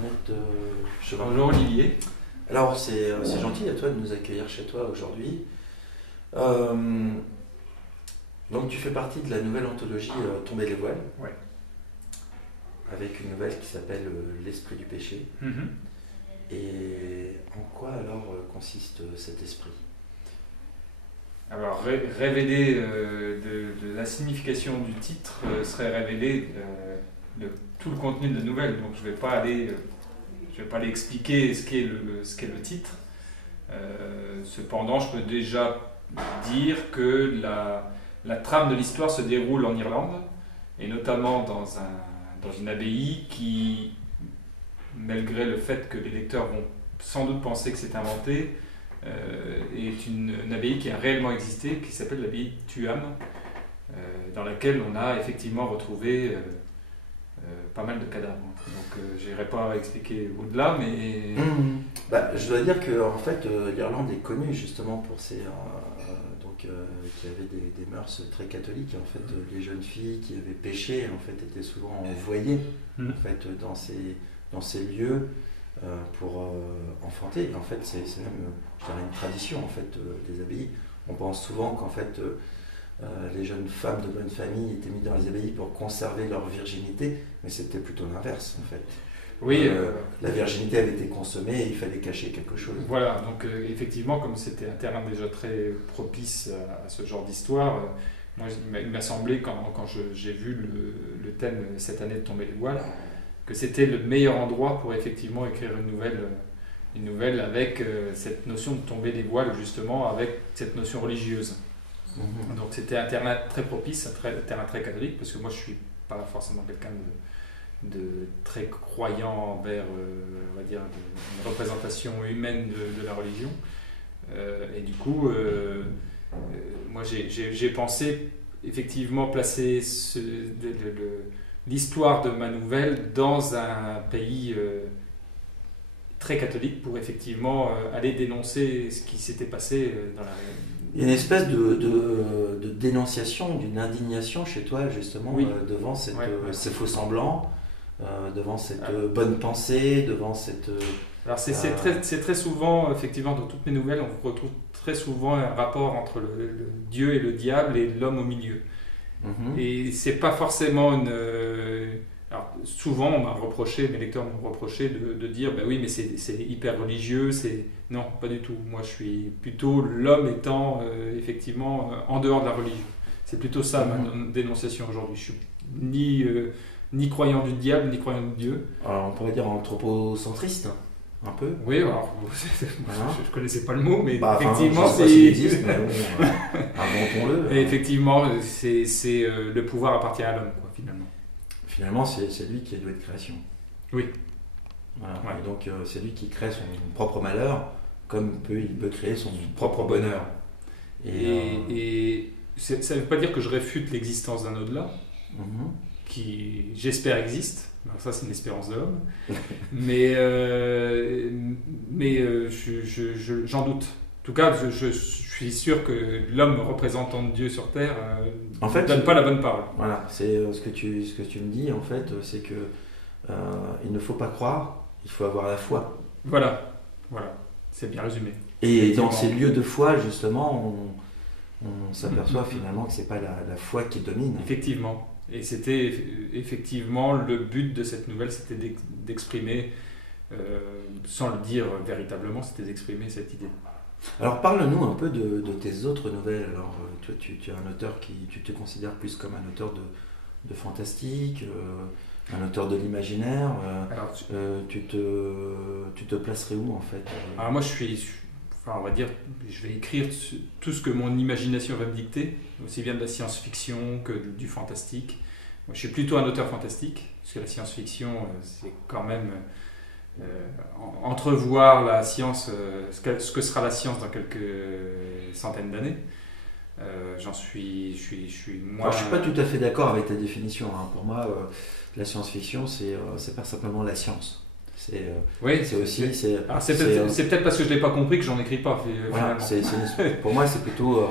Arnette Chevin. Bonjour Olivier. Alors c'est gentil à toi de nous accueillir chez toi aujourd'hui. Donc tu fais partie de la nouvelle anthologie Tomber les voiles. Ouais. Avec une nouvelle qui s'appelle L'esprit du péché. Et en quoi alors consiste cet esprit? Alors révéler de la signification du titre serait révéler de tout le contenu de la nouvelle. Donc je vais pas aller expliquer ce qu'est le titre. Cependant, je peux déjà dire que la trame de l'histoire se déroule en Irlande, et notamment dans une abbaye qui, malgré le fait que les lecteurs vont sans doute penser que c'est inventé, est une abbaye qui a réellement existé, qui s'appelle l'abbaye de Tuam, dans laquelle on a effectivement retrouvé pas mal de cadavres. Donc je n'irai pas expliquer au-delà, mais... je dois dire que en fait, l'Irlande est connue justement pour ses... qui avait des mœurs très catholiques. En fait, les jeunes filles qui avaient péché en fait, étaient souvent envoyées en fait, dans ces lieux pour enfanter. En fait, c'est même je dirais, une tradition en fait, des abbayes. On pense souvent qu'en fait, les jeunes femmes de bonne famille étaient mises dans les abbayes pour conserver leur virginité, mais c'était plutôt l'inverse en fait. Oui, la virginité avait été consommée et il fallait cacher quelque chose. Voilà, donc effectivement, comme c'était un terrain déjà très propice à ce genre d'histoire, moi il m'a semblé, quand j'ai vu le thème cette année de Tomber les voiles, que c'était le meilleur endroit pour effectivement écrire une nouvelle avec cette notion de tomber les voiles, justement, avec cette notion religieuse. Donc c'était un terrain très propice, un terrain très catholique, parce que moi je suis pas forcément quelqu'un de très croyant envers, on va dire, une représentation humaine de la religion. Et du coup, moi j'ai pensé effectivement placer l'histoire de ma nouvelle dans un pays très catholique pour effectivement aller dénoncer ce qui s'était passé dans la réalité. Il y a une espèce de dénonciation, d'une indignation chez toi justement, oui. Devant ces faux semblants, devant cette bonne pensée, devant cette... Alors c'est très souvent, effectivement, dans toutes mes nouvelles, on retrouve très souvent un rapport entre le Dieu et le diable et l'homme au milieu. Et c'est pas forcément une... Alors souvent, on m'a reproché, mes lecteurs m'ont reproché de dire oui, mais c'est hyper religieux, non, pas du tout. Moi, je suis plutôt l'homme étant effectivement en dehors de la religion. C'est plutôt ça ma dénonciation aujourd'hui. Je suis ni croyant du diable, ni croyant de Dieu. Alors, on pourrait dire anthropocentriste, un peu. Oui, alors je ne connaissais pas le mot, mais effectivement, inventons-le. Et effectivement, le pouvoir appartient à l'homme, quoi, finalement. Finalement, c'est lui qui est doué de création. Oui. Voilà. Ouais. Et donc, c'est lui qui crée son propre malheur, comme il peut créer son propre bonheur. Et ça ne veut pas dire que je réfute l'existence d'un au-delà, qui, j'espère, existe. Alors ça, c'est une espérance de l'homme. mais j'en doute. En tout cas, je suis sûr que l'homme représentant Dieu sur Terre ne donne pas la bonne parole. Voilà, c'est ce que tu me dis, en fait, c'est que il ne faut pas croire, il faut avoir la foi. Voilà, c'est bien résumé. Et dans ces lieux de foi, justement, on s'aperçoit finalement que ce n'est pas la foi qui domine. Effectivement. Et c'était effectivement le but de cette nouvelle, c'était d'exprimer, sans le dire véritablement, c'était d'exprimer cette idée. Alors parle-nous un peu de tes autres nouvelles. Alors toi tu es un auteur tu te considères plus comme un auteur de fantastique, un auteur de l'imaginaire. Tu te placerais où en fait? Alors moi on va dire, je vais écrire tout ce que mon imagination va me dicter, aussi bien de la science-fiction que du fantastique. Moi, je suis plutôt un auteur fantastique, parce que la science-fiction, c'est quand même entrevoir la science, ce que sera la science dans quelques centaines d'années. Je suis moi. Alors, je suis pas tout à fait d'accord avec ta définition. Pour moi, la science-fiction, c'est pas simplement la science. C'est aussi. C'est peut-être parce que je l'ai pas compris que j'en écris pas. Voilà, pour moi, c'est plutôt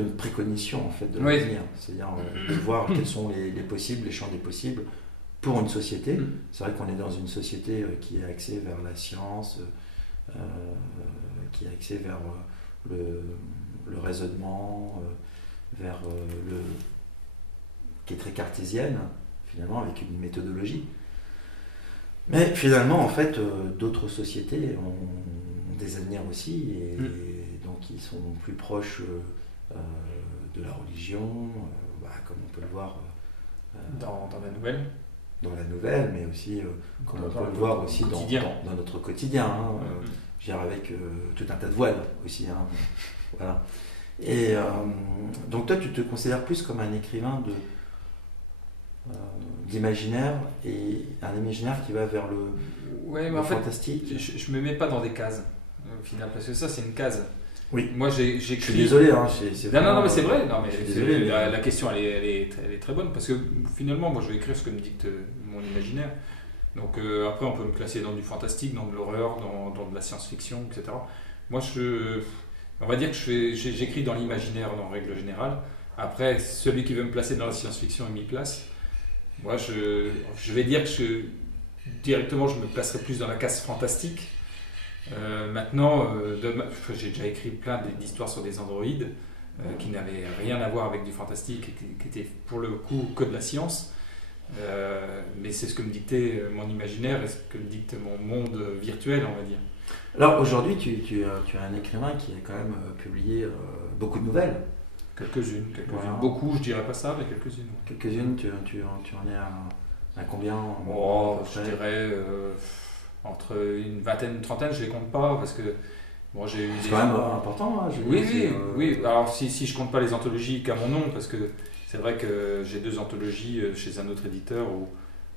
une préconition en fait de l'avenir. C'est-à-dire de voir quels sont les possibles, les champs des possibles pour une société. C'est vrai qu'on est dans une société qui est axée vers la science, qui est axée vers le raisonnement, vers qui est très cartésienne, finalement, avec une méthodologie. Mais finalement, en fait, d'autres sociétés ont des avenirs aussi, et donc ils sont plus proches de la religion, comme on peut le voir dans la nouvelle. Dans la nouvelle, mais aussi, comme on peut le voir aussi dans notre quotidien, je veux dire, avec tout un tas de voiles aussi. Voilà. Et donc toi, tu te considères plus comme un écrivain d'imaginaire, et un imaginaire qui va vers le fantastique. En fait, je me mets pas dans des cases au final, parce que ça c'est une case. Oui. Moi j'écris. Je suis désolé. Non, mais c'est vrai. Non, mais la question elle est très bonne, parce que finalement moi je vais écrire ce que me dicte mon imaginaire. Donc après on peut me classer dans du fantastique, dans de l'horreur, dans de la science-fiction, etc. Moi on va dire que j'écris dans l'imaginaire en règle générale. Après, celui qui veut me placer dans la science-fiction, il m'y place. Moi, je vais dire que directement, je me placerai plus dans la case fantastique. Maintenant, j'ai déjà écrit plein d'histoires sur des androïdes qui n'avaient rien à voir avec du fantastique, et qui étaient pour le coup que de la science. Mais c'est ce que me dictait mon imaginaire et ce que me dicte mon monde virtuel, on va dire. Alors aujourd'hui, tu es un écrivain qui a quand même publié beaucoup de nouvelles. Quelques-unes. Voilà. Beaucoup, je dirais pas ça, mais quelques-unes. Quelques-unes, tu en es à combien? Je dirais entre une vingtaine, une trentaine, je les compte pas, parce que bon, j'ai eu c'est quand même important. Oui. Alors si je compte pas les anthologies qu'à mon nom, parce que c'est vrai que j'ai 2 anthologies chez un autre éditeur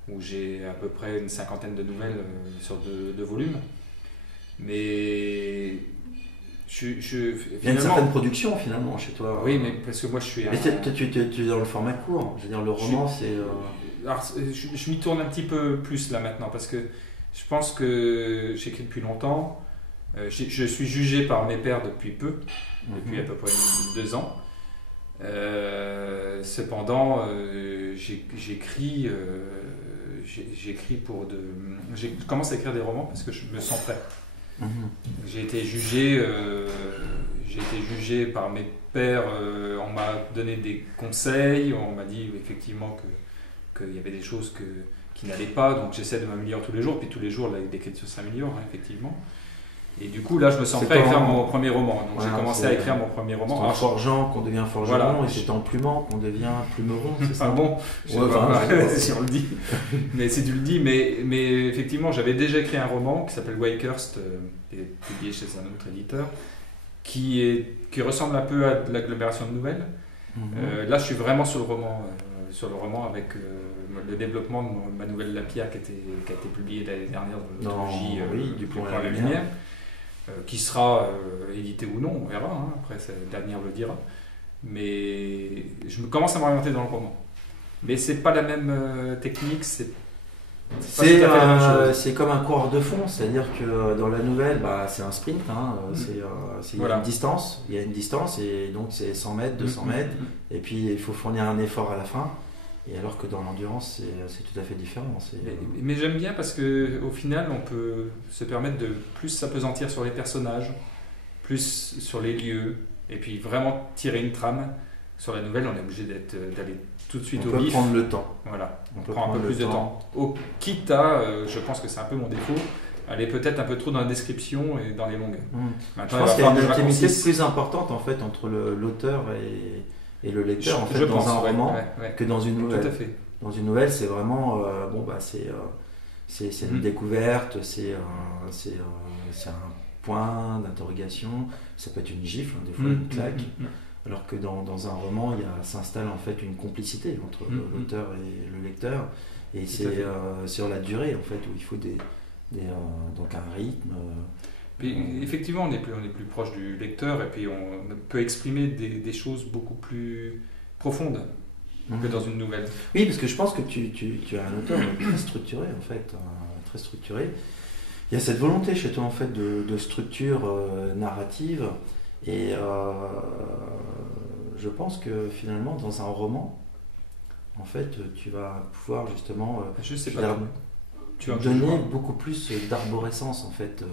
où j'ai à peu près une cinquantaine de nouvelles sur 2 volumes. Mais il y a une certaine production finalement chez toi. Oui, mais parce que moi je suis. Mais tu es dans le format court. Je veux dire, le roman, c'est. Alors, je m'y tourne un petit peu plus là maintenant, parce que je pense que j'écris depuis longtemps. Je suis jugé par mes pairs depuis peu, depuis à peu près 2 ans. Cependant, j'écris pour de. Je commence à écrire des romans parce que je me sens prêt. J'ai été jugé par mes pairs, on m'a donné des conseils, on m'a dit effectivement qu'il y avait des choses qui n'allaient pas, donc j'essaie de m'améliorer tous les jours, puis tous les jours l'écriture s'améliore, effectivement. Et du coup là je me sens prêt à écrire mon premier roman, donc j'ai commencé à écrire mon premier roman. C'est en forgeant qu'on devient forgeron, et c'est en plumant qu'on devient plumeron, c'est ça? Si on le dit, mais si tu le dis, mais effectivement j'avais déjà écrit un roman qui s'appelle Wakehurst, qui est publié chez un autre éditeur, qui ressemble un peu à de l'agglomération de nouvelles. Là je suis vraiment sur le roman avec le développement de ma nouvelle Lapia qui a été publiée l'année dernière dans l'anthologie du Plomb à la Lumière. Qui sera édité ou non, on verra, après l'avenir le dira. Mais je commence à m'orienter dans le roman. Mais c'est pas la même technique, c'est comme un coureur de fond, c'est-à-dire que dans la nouvelle, c'est un sprint, il y a une distance, et donc c'est 100 mètres, 200 mètres, et puis il faut fournir un effort à la fin. Et alors que dans l'endurance, c'est tout à fait différent. Mais j'aime bien parce qu'au final, on peut se permettre de plus s'apesantir sur les personnages, plus sur les lieux, et puis vraiment tirer une trame. Sur la nouvelle, on est obligé d'aller tout de suite au vif. On peut prendre le temps. Voilà, on prend un peu plus de temps. Quitte à, je pense que c'est un peu mon défaut, aller peut-être un peu trop dans la description et dans les longueurs. Je pense qu'il y a une intimité plus importante en fait entre l'auteur et le lecteur dans un roman que dans une nouvelle. Tout à fait. Dans une nouvelle, c'est vraiment c'est une découverte, c'est un point d'interrogation, ça peut être une gifle, des fois une claque. Alors que dans un roman, il s'installe en fait une complicité entre l'auteur et le lecteur, et c'est sur la durée en fait où il faut donc un rythme. Puis, effectivement, on est plus proche du lecteur, et puis on peut exprimer des choses beaucoup plus profondes que dans une nouvelle. Oui, parce que je pense que tu as un auteur très structuré en fait, très structuré. Il y a cette volonté chez toi en fait de structure narrative, et je pense que finalement dans un roman, en fait, tu vas pouvoir justement Je sais je pas. veux dire, Tu vas donner beaucoup plus d'arborescence en fait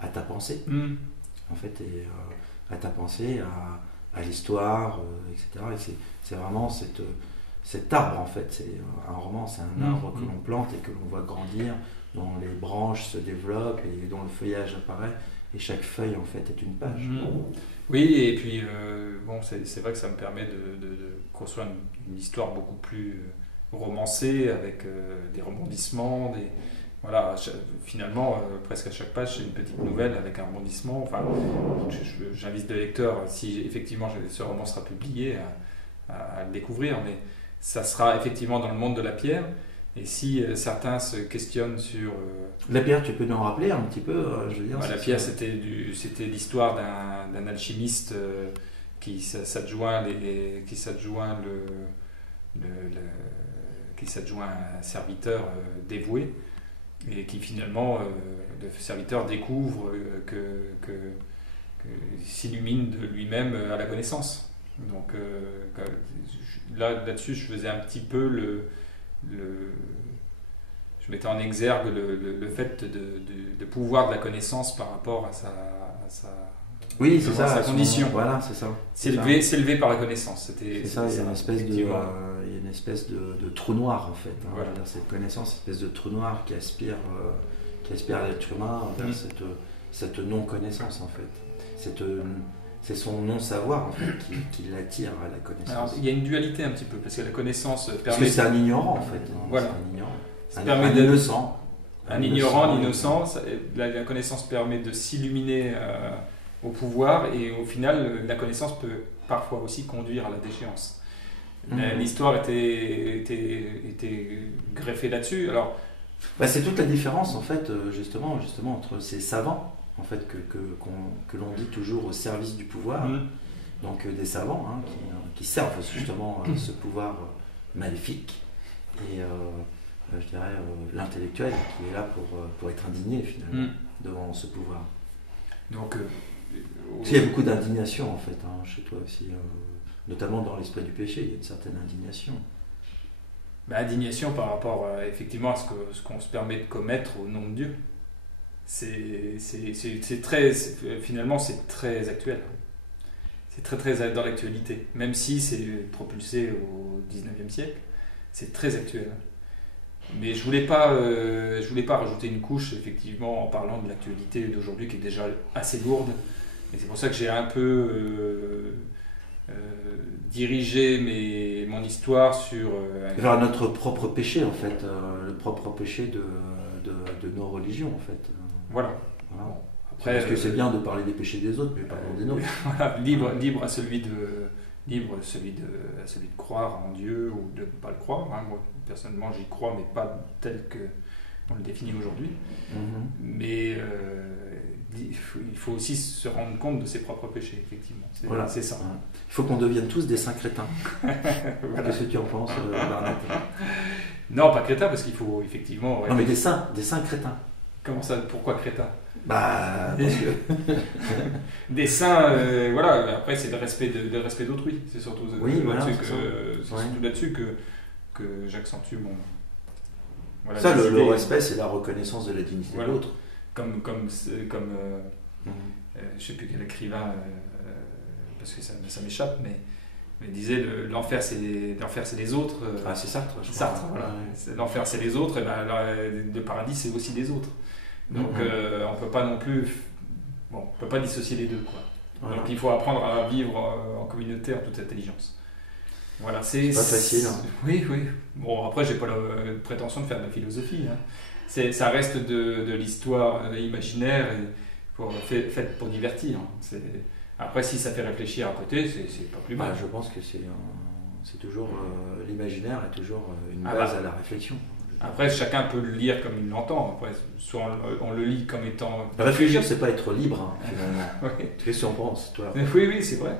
à ta pensée, Hmm. en fait, et à ta pensée, à l'histoire, etc. Et c'est vraiment cet arbre en fait. C'est un roman, c'est un arbre que l'on plante et que l'on voit grandir, dont les branches se développent et dont le feuillage apparaît. Et chaque feuille en fait est une page. Oui, et puis bon, c'est vrai que ça me permet de construire une histoire beaucoup plus romancée, avec des rebondissements, voilà, finalement, presque à chaque page, c'est une petite nouvelle avec un rebondissement. Enfin, j'invite le lecteur, si effectivement ce roman sera publié, à le découvrir, mais ça sera effectivement dans le monde de la pierre. Et si certains se questionnent sur... La pierre, tu peux nous en rappeler un petit peu, je veux dire. la pierre, c'était l'histoire d'un alchimiste qui s'adjoint un serviteur dévoué, et qui finalement, le serviteur découvre que s'illumine de lui-même à la connaissance. Donc là-dessus, je faisais un petit peu je mettais en exergue le fait de pouvoir de la connaissance par rapport à sa oui, c'est ça, sa condition. Voilà, c'est ça. S'élever par la connaissance. C'est ça, il y a une espèce de trou noir en fait. Hein. Voilà. Cette connaissance, une espèce de trou noir qui aspire l'être humain vers cette non-connaissance en fait. C'est son non-savoir en fait qui l'attire à la connaissance. Alors, il y a une dualité un petit peu, parce que la connaissance permet... Parce que c'est un ignorant en fait. Hein. Voilà. C'est un ignorant. Ça permet d'être innocent. Un ignorant, un innocent. La connaissance permet de s'illuminer au pouvoir, et au final, la connaissance peut parfois aussi conduire à la déchéance. L'histoire était greffée là-dessus. Alors, c'est toute la différence en fait, justement entre ces savants en fait que l'on dit toujours au service du pouvoir, donc des savants hein, qui servent justement ce pouvoir maléfique, et je dirais l'intellectuel qui est là pour être indigné finalement devant ce pouvoir. Donc, il y a beaucoup d'indignation en fait hein, chez toi aussi, notamment dans l'esprit du péché, il y a une certaine indignation. Indignation par rapport effectivement à ce qu'on se permet de commettre au nom de Dieu. Finalement, c'est très actuel. C'est très dans l'actualité. Même si c'est propulsé au 19e siècle, c'est très actuel. Mais je voulais pas rajouter une couche, effectivement, en parlant de l'actualité d'aujourd'hui qui est déjà assez lourde. Et c'est pour ça que j'ai un peu dirigé mon histoire sur... vers notre propre péché, en fait, le propre péché de nos religions, en fait. Voilà. Bon, après, parce que c'est bien de parler des péchés des autres, mais parlons des nôtres. Voilà, libre à celui de croire en Dieu ou de ne pas le croire. Hein. Moi, personnellement, j'y crois, mais pas tel qu'on le définit aujourd'hui. Mais il faut aussi se rendre compte de ses propres péchés, effectivement. C'est ça. Voilà. Il faut qu'on devienne tous des saints crétins. Voilà. Qu'est-ce que tu en penses, Barnett? Non, pas crétins, parce qu'il faut effectivement... Non, mais des saints crétins. Comment ça? Pourquoi crétins? Parce que... des saints, voilà. Après, c'est le respect d'autrui. C'est surtout, surtout là-dessus que j'accentue mon... Voilà, ça, le respect, c'est la reconnaissance de la dignité de l'autre. Comme je sais plus quel écrivain, parce que ça m'échappe, mais disait l'enfer c'est les autres. C'est Sartre, je crois. Sartre, voilà. L'enfer c'est les autres, et le paradis c'est aussi les autres. Donc on peut pas non plus, on peut pas dissocier les deux, quoi. Voilà. Donc il faut apprendre à vivre en communauté en toute intelligence. Voilà, c'est pas facile. Hein. Oui. Bon, après j'ai pas la prétention de faire de la philosophie. Hein. Ça reste de l'histoire imaginaire et faite pour divertir. Après, si ça fait réfléchir à côté, c'est pas plus mal. Je pense que c'est toujours l'imaginaire est toujours une base à la réflexion. Après, chacun peut le lire comme il l'entend. Après, soit on le lit comme étant... Réfléchir, c'est pas être libre, hein, finalement. Oui. Qu'est-ce que tu en penses, toi? Oui, c'est vrai.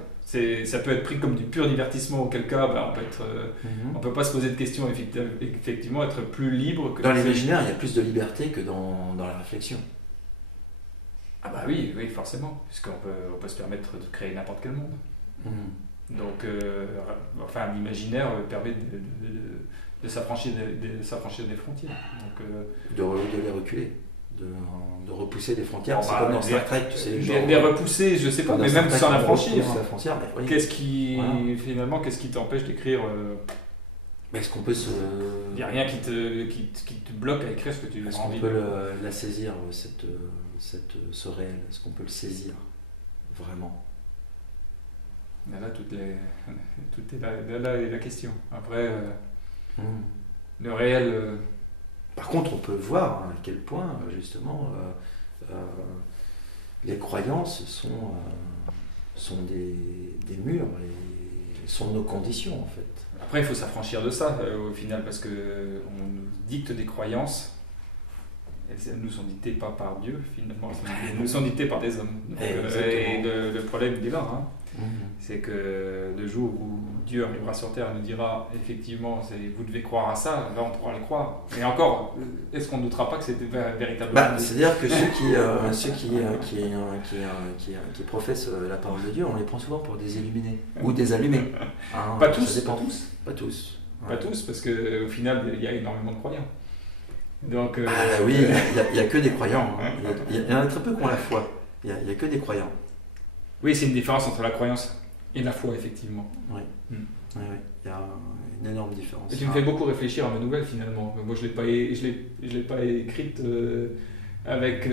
Ça peut être pris comme du pur divertissement, auquel cas on peut pas se poser de questions, effectivement, être plus libre que... Dans l'imaginaire, il y a plus de liberté que dans la réflexion. Ah oui, forcément, puisqu'on peut se permettre de créer n'importe quel monde. Donc, enfin, l'imaginaire permet de s'affranchir des frontières. Donc, de les reculer, de repousser les frontières. Bon, c'est bah, comme dans Star Trek, tu sais. les repousser, je sais pas, mais même s'en affranchir. La frontière, mais oui. Finalement, qu'est-ce qui t'empêche d'écrire Est-ce qu'on peut se. Il n'y a rien qui te bloque à écrire ce que tu as Est-ce envie qu'on peut de... la saisir, ce réel? Est-ce qu'on peut le saisir vraiment? Là, là est la question. Après, le réel... Par contre, on peut voir à quel point, justement, les croyances sont des murs et sont nos conditions, en fait. Après, il faut s'affranchir de ça, au final, parce qu'on nous dicte des croyances. Elles nous sont dictées pas par Dieu, finalement. Elles nous sont dictées par des hommes. Donc, et le problème, il est là. Hein. C'est que le jour où Dieu arrivera sur Terre et nous dira effectivement vous devez croire à ça, là on pourra les croire. Et encore, est-ce qu'on ne doutera pas que c'était véritablement c'est-à-dire que ceux qui professent la parole de Dieu, on les prend souvent pour des illuminés ou des allumés. Hein, pas tous. Pas tous. Pas tous, parce qu'au final, il y a énormément de croyants. Donc, oui, il n'y a que des croyants. Hein. Il y en a très peu qui ont la foi. Il n'y a que des croyants. Oui, c'est une différence entre la croyance et la foi, effectivement. Oui, il y a une énorme différence. Et tu me fais beaucoup réfléchir à ma nouvelle, finalement. Moi, je ne l'ai pas écrite avec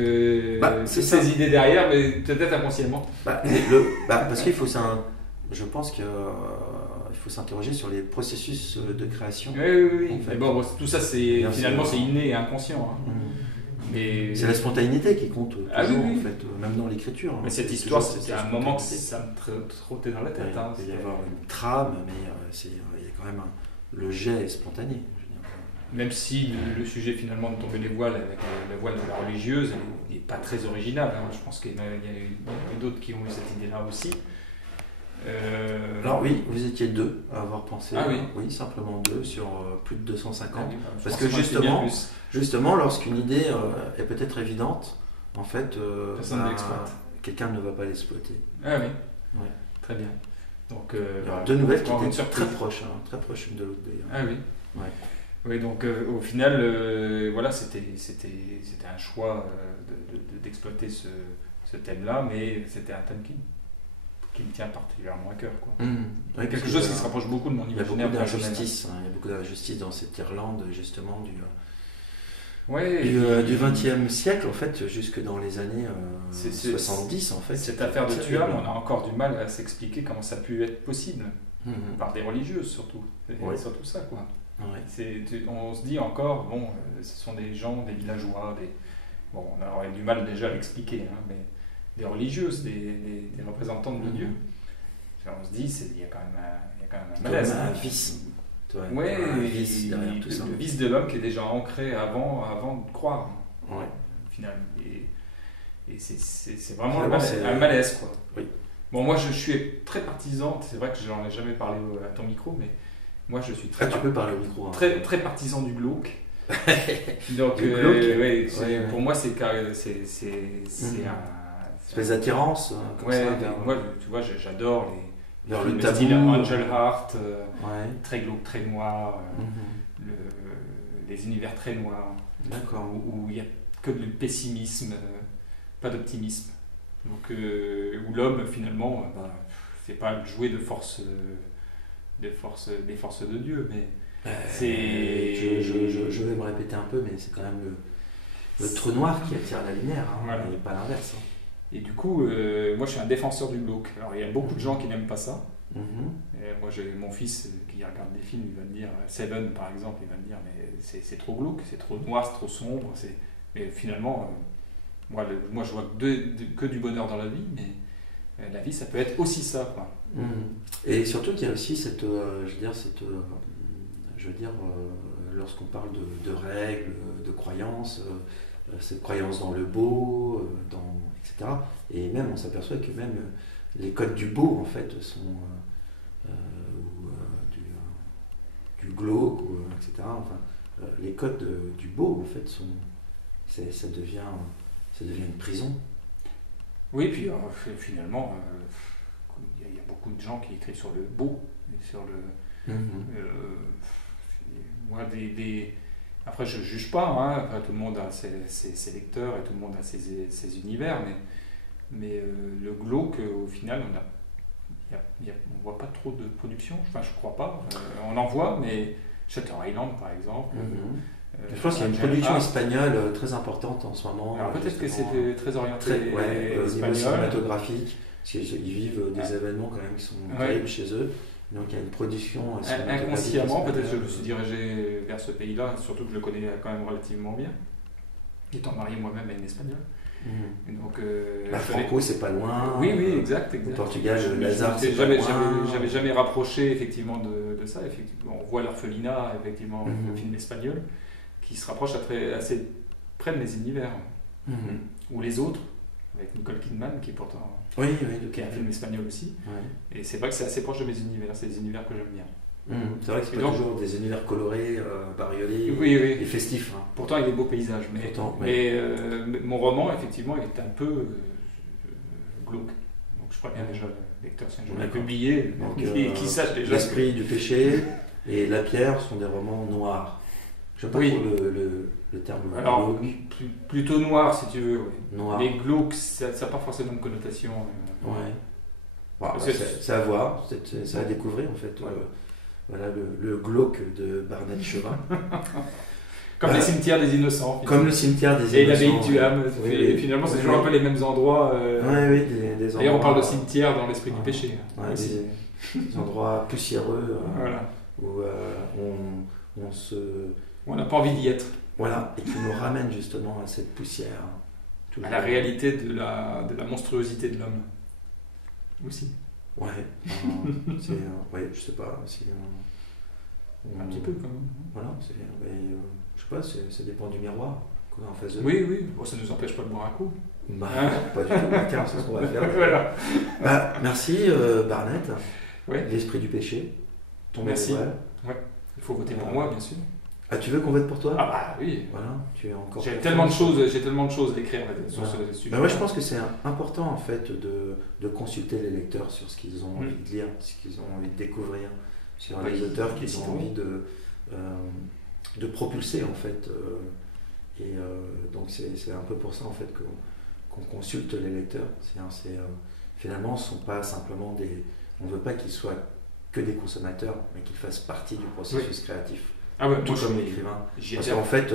ces idées derrière, mais peut-être inconsciemment. Parce qu'il faut je pense qu'il faut s'interroger sur les processus de création. Oui. En fait. Mais bon, tout ça, c'est inné et inconscient. Hein. Mais... C'est la spontanéité qui compte toujours, oui. en fait, même dans l'écriture. Mais cette histoire, c'est à un moment que ça me trottait dans la tête. Il peut y avoir une trame, mais il y a quand même le jet est spontané. Même si le sujet finalement de tomber les voiles avec la voile de la religieuse n'est pas très original. Hein. Je pense qu'il y en a d'autres qui ont eu cette idée-là aussi. Alors oui, vous étiez 2 à avoir pensé. Ah oui. Oui, simplement 2 sur plus de 250. Ah oui, parce que justement, lorsqu'une idée est peut-être évidente, en fait, quelqu'un ne va pas l'exploiter. Ah oui. Ouais. Très bien. Donc, il y aura 2 nouvelles qui étaient très proches l'une de l'autre d'ailleurs. Ah oui. Ouais. Oui, donc au final, voilà, c'était un choix d'exploiter ce thème-là, mais c'était un thème qui me tient particulièrement à cœur. Ouais, quelque chose qui se rapproche beaucoup de mon imaginaire. Il y a beaucoup d'injustice dans cette Irlande, justement, du XXe siècle, en fait, jusque dans les années 70, en fait. Cette affaire de Tuam, on a encore du mal à s'expliquer comment ça a pu être possible, par des religieuses surtout. C'est surtout ça, quoi. Ouais. On se dit encore, ce sont des gens, des villageois, on aurait du mal déjà à l'expliquer, hein, mais des religieuses, des représentantes de Dieu. On se dit, il y a quand même un malaise. Un vice. Un vice derrière tout ça. Le vice de l'homme qui est déjà ancré avant de croire, au final. Et c'est vraiment un malaise, quoi. Oui. Bon, moi je suis très partisan, c'est vrai que je n'en ai jamais parlé à ton micro, mais moi je suis tu peux parler au micro. Hein. Très partisan du glauque. Donc, pour moi, c'est un espèce d'attirance. Moi, tu vois, j'adore le style Angel Heart, très glauque, très noir, les univers très noirs. D'accord. Où il n'y a que du pessimisme, pas d'optimisme. Donc, où l'homme, finalement, c'est pas le jouet des forces de Dieu, mais je vais me répéter un peu, mais c'est quand même le trou noir qui attire la lumière, et pas l'inverse. Et du coup, moi je suis un défenseur du glauque. Alors il y a beaucoup de gens qui n'aiment pas ça. Et moi j'ai mon fils qui regarde des films, il va me dire, Seven par exemple, il va me dire mais c'est trop glauque, c'est trop noir, c'est trop sombre. Mais finalement, moi je vois que du bonheur dans la vie, mais la vie ça peut être aussi ça, quoi. Et surtout qu'il y a aussi lorsqu'on parle de règles, de croyances, cette croyance dans le beau, etc. Et même on s'aperçoit que même les codes du beau en fait sont du glauque, etc. Enfin, les codes du beau en fait ça devient une prison. Oui, puis finalement, il y a beaucoup de gens qui écrivent sur le beau, et sur le... moi, après, je ne juge pas, hein. Après, tout le monde a ses lecteurs et tout le monde a ses univers, mais le glauque, au final, on ne voit pas trop de production, enfin, je ne crois pas. On en voit, mais Shutter Island, par exemple. Je pense qu'il y a une production espagnole très importante en ce moment. Alors peut-être que c'était très orienté au niveau espagnol. cinématographique, parce qu'ils vivent des événements quand même qui sont terribles chez eux. Donc il y a une production inconsciemment, peut-être je me suis dirigé vers ce pays-là, surtout que je le connais quand même relativement bien, étant marié moi-même à une espagnole. Donc, Franco, c'est pas loin. Oui, exact. Au Portugal, Lazare, c'est pas loin. J'avais jamais rapproché effectivement de ça. Effectivement, on voit l'orphelinat, effectivement, le film espagnol, qui se rapproche assez près de mes univers. Ou Les Autres, avec Nicole Kidman, qui est pourtant qui est un film espagnol aussi. Et c'est vrai que c'est assez proche de mes univers, c'est des univers que j'aime bien. C'est vrai que c'est pas toujours des univers colorés, bariolés et festifs. Hein. Pourtant, il y a des beaux paysages. Mais mon roman, effectivement, est un peu glauque. Donc je préviens déjà le lecteur, si un jour il est publié, qui sache déjà. L'Esprit du péché et La Pierre sont des romans noirs. Je ne sais pas trop le terme. Alors, plutôt noir, si tu veux. Noir. Les glauques, ça n'a pas forcément de connotation. C'est à voir, c'est à découvrir en fait. Voilà le glauque de Barnett Chevin. Comme les cimetières des innocents. Comme le cimetière des innocents. Et l'abbaye du Ham. Finalement, c'est toujours un peu les mêmes endroits. Des endroits. Et on parle de cimetière dans l'esprit du péché. Des endroits poussiéreux où on n'a pas envie d'y être. Voilà, et qui nous ramène justement à cette poussière. À la réalité de la monstruosité de l'homme. Aussi. Je sais pas si un petit peu quand même. Voilà, je sais pas, ça dépend du miroir qu'on a en face de nous. Oui, bon, ça ne nous empêche pas de boire un coup. Pas du tout, tiens, c'est ce qu'on va faire. Voilà. Merci Barnett, l'esprit du péché. Merci. Il faut voter pour moi, bien sûr. Ah, tu veux qu'on vote pour toi? Ah bah oui. Voilà, tu es encore. J'ai tellement de choses à écrire sur ce sujet. Moi, je pense que c'est important en fait de consulter les lecteurs sur ce qu'ils ont envie de lire, ce qu'ils ont envie de découvrir, sur les auteurs qu'ils ont envie de propulser en fait. Donc c'est un peu pour ça en fait qu'on consulte les lecteurs. Finalement, ce sont pas simplement on veut pas qu'ils soient que des consommateurs, mais qu'ils fassent partie du processus créatif. Tout comme l'écrivain. Parce qu'en fait,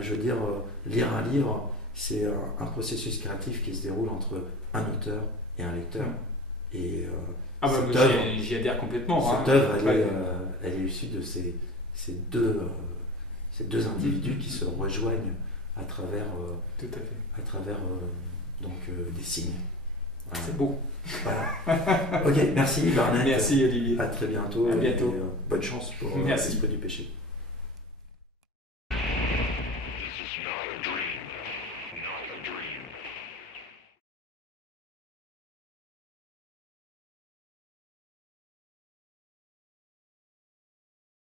je veux dire, lire un livre, c'est un processus créatif qui se déroule entre un auteur et un lecteur. Et j'y adhère complètement. Cette œuvre, elle est issue de ces deux individus qui se rejoignent à travers, des signes. Voilà. C'est beau. Voilà. Ok, merci Barnett. Merci Olivier. À très bientôt. À bientôt. Et, bonne chance pour l'esprit du péché.